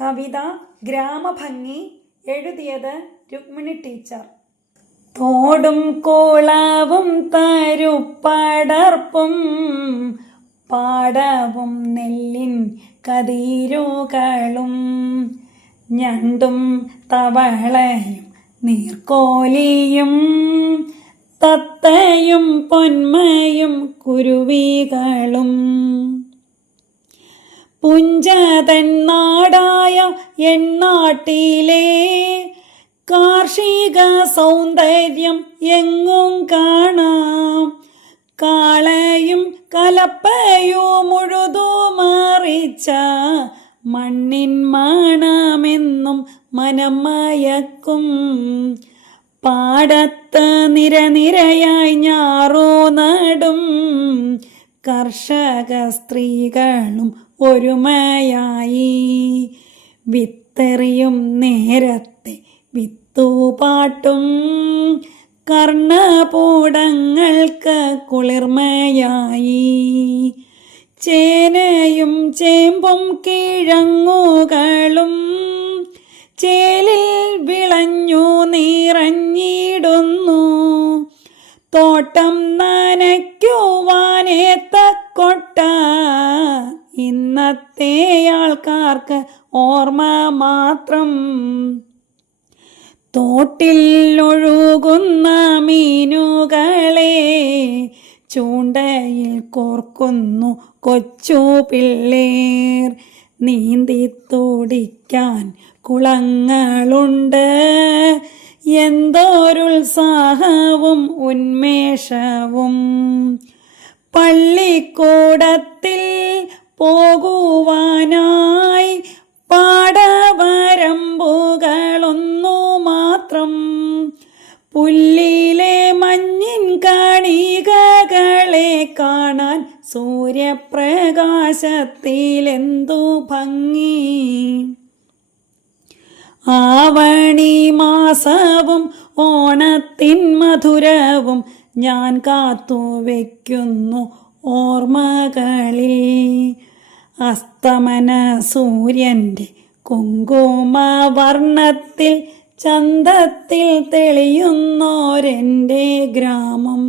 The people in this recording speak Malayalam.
കവിത ഗ്രാമഭംഗി. എഴുതിയത് രുക്മിണി ടീച്ചർ. തോടും കുളവും തരുപ്പടർപ്പും പാടവും നെല്ലിൻ കതിരുകളും ഞണ്ടും തവളയും നീർക്കോലിയും തത്തയും പൊന്മയും കുരുവികളും പുഞ്ചതൻ നാടായ എണ്ണാട്ടിലെ കാർഷിക സൗന്ദര്യം എങ്ങും കാണാം. കാളയും കലപ്പയും ഉഴുതുമറിച്ച മണ്ണിൻ മണമെന്നും മനം മയക്കും. പാടത്ത് നിരനിരയായി ഞാറു നടും കർഷക സ്ത്രീകളും ഒരുമയായി. വിത്തെറിയും നേരത്തെ വിത്തുപാട്ടും കർണപൂടങ്ങൾക്ക് കുളിർമയായി. ചേനയും ചേമ്പും കിഴങ്ങുകളും ചേലിൽ വിളഞ്ഞു നിറഞ്ഞിടുന്നു. തോട്ടം നനയ്ക്കുവാനേത്തക്കൊട്ട ഇന്നത്തെ ആൾക്കാർക്ക് ഓർമ്മ മാത്രം. തോട്ടിൽ ഒഴുകുന്ന മീനുകളെ ചൂണ്ടയിൽ കോർക്കുന്നു കൊച്ചു പിള്ളേർ. നീന്തി തുടിക്കാൻ കുളങ്ങളുണ്ട്, എന്തൊരുത്സാഹവും ഉന്മേഷവും. പള്ളിക്കൂടത്തിൽ പോകുവാനായി പാടവരമ്പുകളൊന്നു മാത്രം. പുല്ലിലെ മഞ്ഞിൻ കണികകളെ കാണാൻ സൂര്യപ്രകാശത്തിലെന്തു ഭംഗി. ആവണി മാസവും ഓണത്തിൻ മധുരവും ഞാൻ കാത്തുവെക്കുന്നു ഓർമ്മകളിൽ. അസ്തമന സൂര്യൻ്റെ കുങ്കുമവർണ്ണത്തിൽ ചന്തത്തിൽ തെളിയുന്നോരെൻ്റെ ഗ്രാമം.